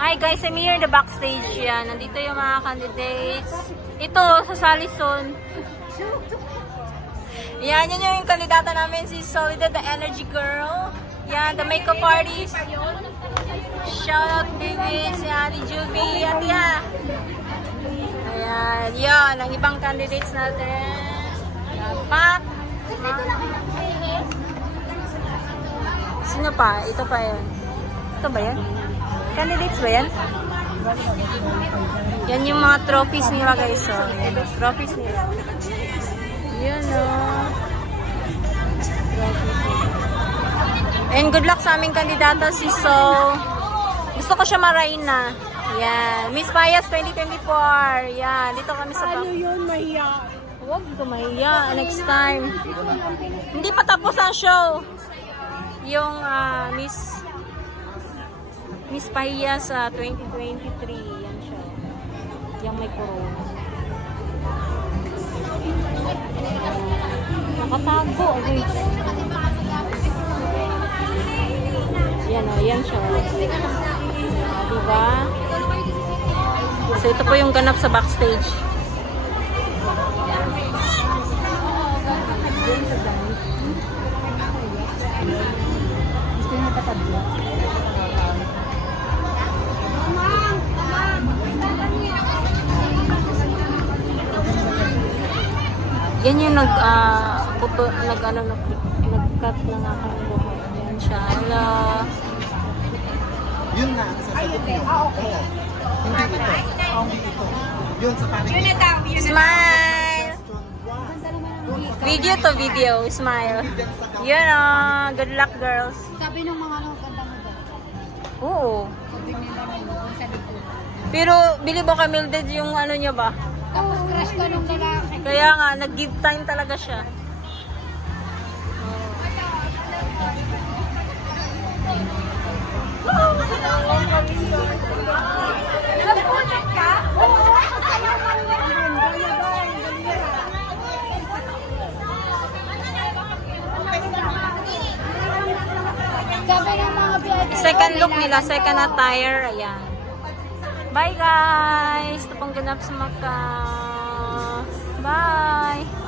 Hi guys, I'm here in the backstage. Yan, nandito yung mga candidates. Ito, sa Salison. Yan, yun yung kandidata namin, si Soledad, the energy girl. Yan, the makeup artist. Shout out baby, si Ate Juvie, at yan. Ayan, yan, ang ibang candidates natin. Pat. Sino pa? Ito pa yun. Ito ba yan? Candidates ba yan? Yan yung mga trophies nila guys. So, trophies nila. Yan o. And good luck sa aming kandidata si So. Gusto ko siya marain na. Yan. Miss Payas 2024. Yan. Dito kami sa Ano yun? Mahiya. Huwag ko mahiya. Next time. Hindi pa tapos ang show. Yung Miss Payas 2023. Yan siya. Yung may corona. Nakatago. Yan o. Yan siya. Diba? So ito po yung ganap sa backstage. Yan yung nag-cut ng aking buhok. Yan siya. Hello. Yun na, sasagot mo. Okay. Hindi ito. Hindi ito. Yun sa panig. Smile! Video to video. Smile. Yun o. Good luck, girls. Sabi ng mga ganda mo ba? Oo. Sabi nila mo, sabi ko. Pero, bili ba kay Mildred yung ano niya ba? Tapos crush ka nung lalaki. Kaya nga, nag-give time talaga siya. Nagpunat ka? Oo. Sabi ng mga VIP. Second look nila, second attire. Ayan. Bye guys! Ito pong ganap sa Macau. Bye!